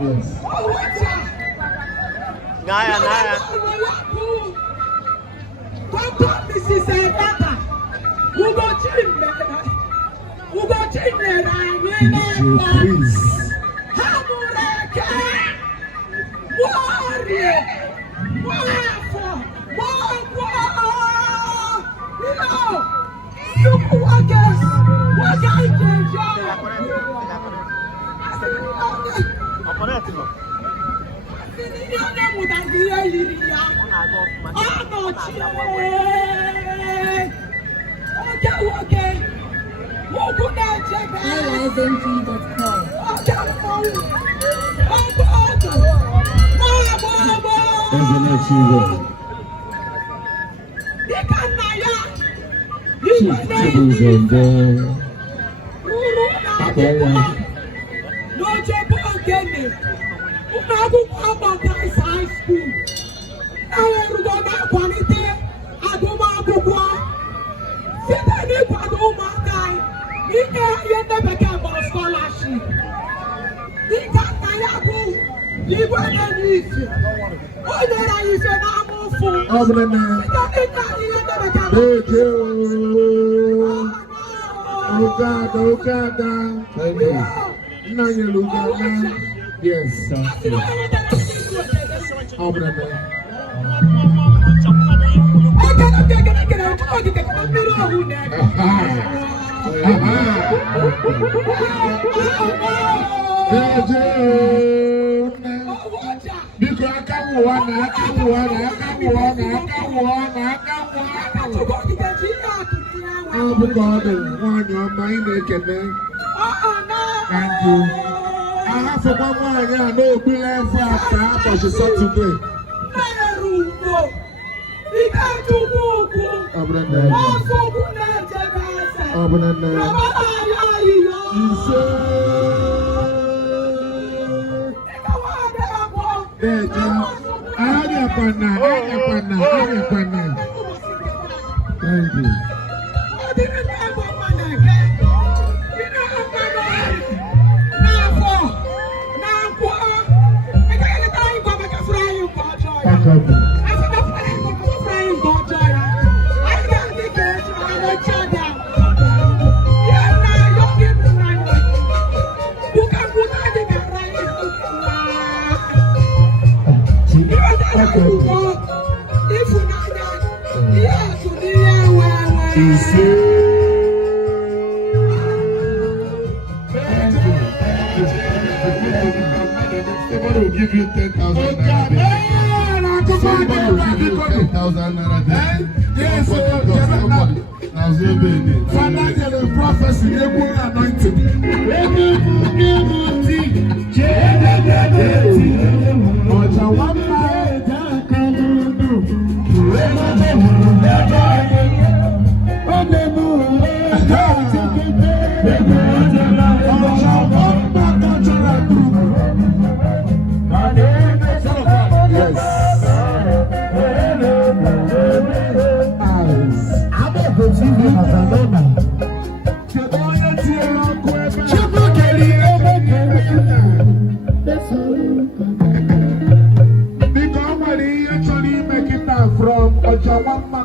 Yes. Naya. Yes, thank you. I have for one more, yeah, no bill for after Saturday. Thank you. Somebody will give you 10,000 naira. Somebody will give you 10,000 naira. Yes, somebody. Now, financial prophecy, they will anoint him.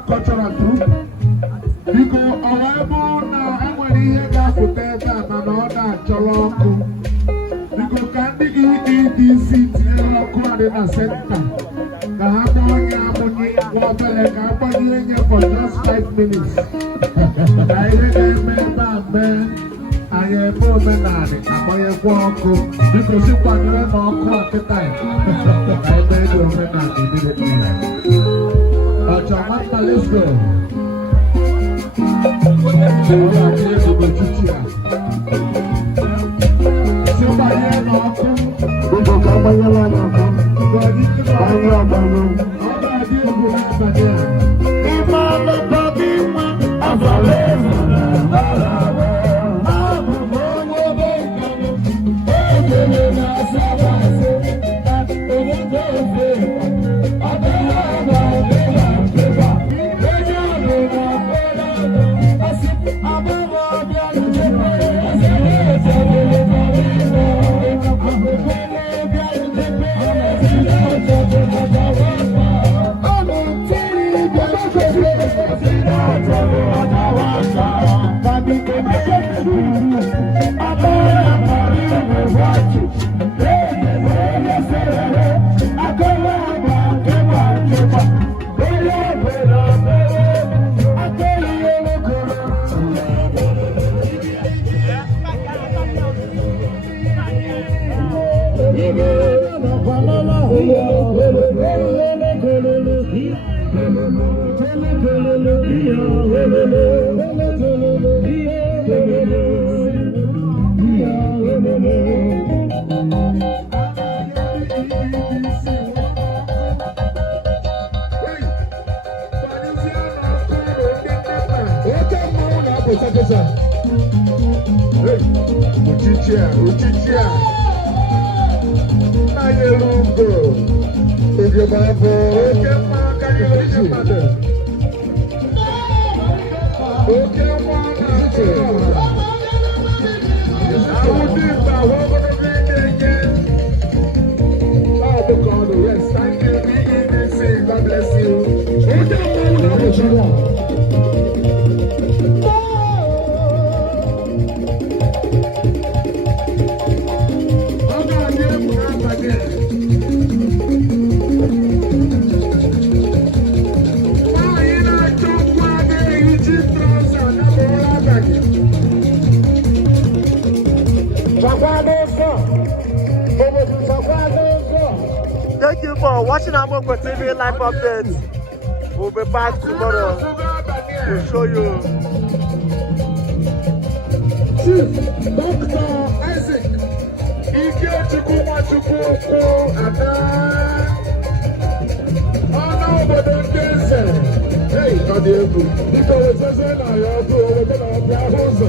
Cultural group because our now I'm going to hear that for that and another Choloku because Candy EDC in a center. The harmony for just 5 minutes. I remember I am more than that. I'm a walk because you want to know at the time. I made you let's go. Somebody Uchichia. Nayelungo. Oge babo. Oke mma kanyere ije mmadụ. Oke nwa na-atụ. Awụdị mba ogologo ike. Oh, look on the yes. Thank you, EEDC. God bless you. Oge mma na-atụ. Thank you for watching Abor TV live updates. We'll be back tomorrow to show you. Chief Dr. Isaac Ikechukwu Ukwu Ada Ọnụ obodo ndị eze. Hey, ọ dị egwu. Dịka oweteze na ya ọkụ owete na ọbịa ahụ ụzọ.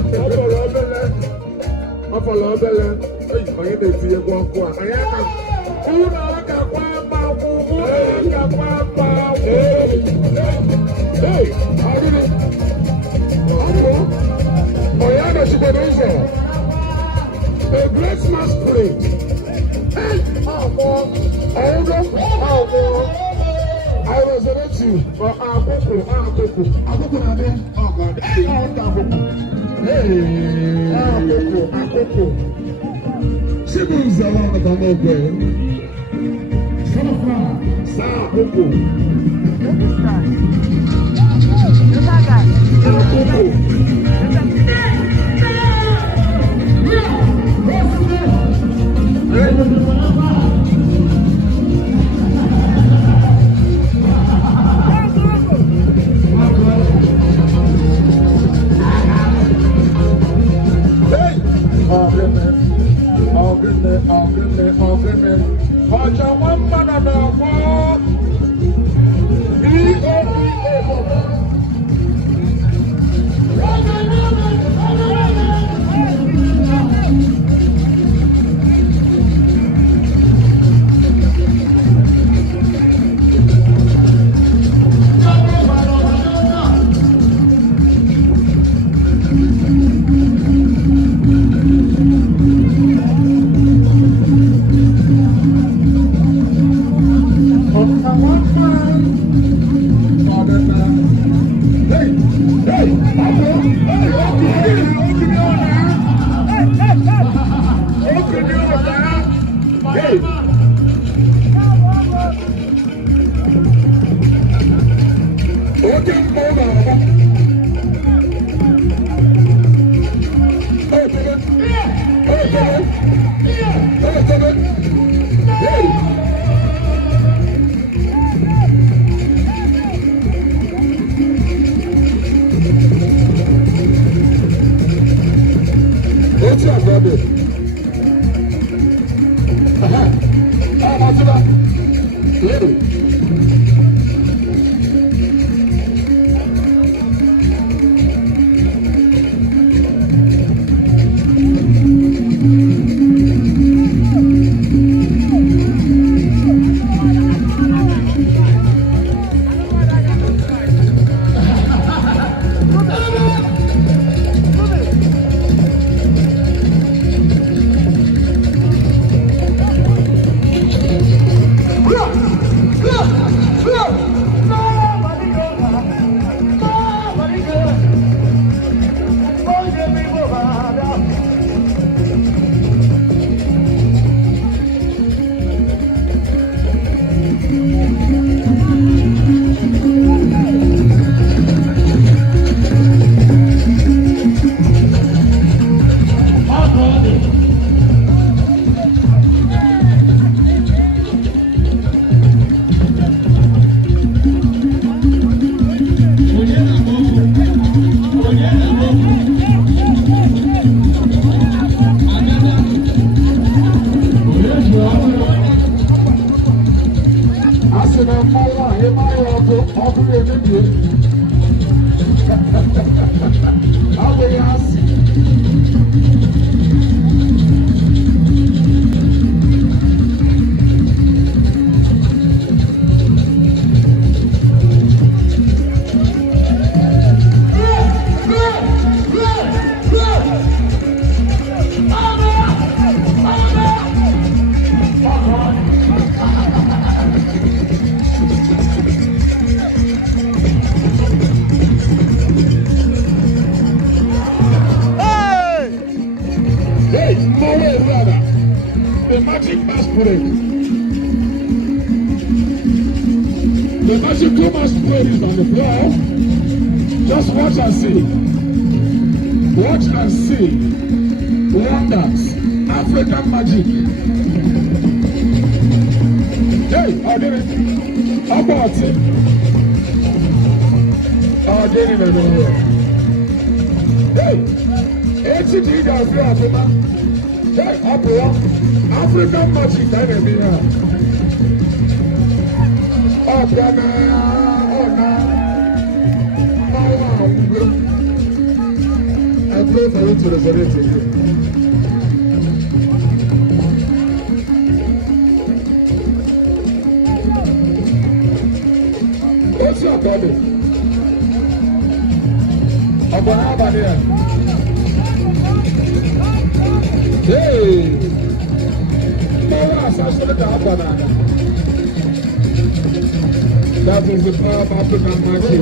Ọ fọrọ obele. Onye na-etinyekwa ọkụ a. Anyị aka ụlọ ọgakwa mmanwụ. Ụlọ ọgakwa mmanwụ. Hey, ọ dịrị. Ọ dịrị. Oyana Chibodozo, a great masquerade. Hey, Abor, I resurrect you for Akoko. Oh God, hey, Akoko. She moves along the Bamogo. Sa Akoko. Look! Asị na mmanwụ a ịma ya ọkụ ga-emebie. Ọ bụ ya asị. The magic masquerade. The magical masquerade is on the floor. Just watch and see. Watch and see. Wonders. African magic. Hey, I did it. Abor it. I did it over here. Hey, HTD does that. Hey, Abor. African magic, that is here. Oh, Ghana, oh, I pray for you to resurrect again. What's your body? Abor, how about here? Hey! That is the power of African magic.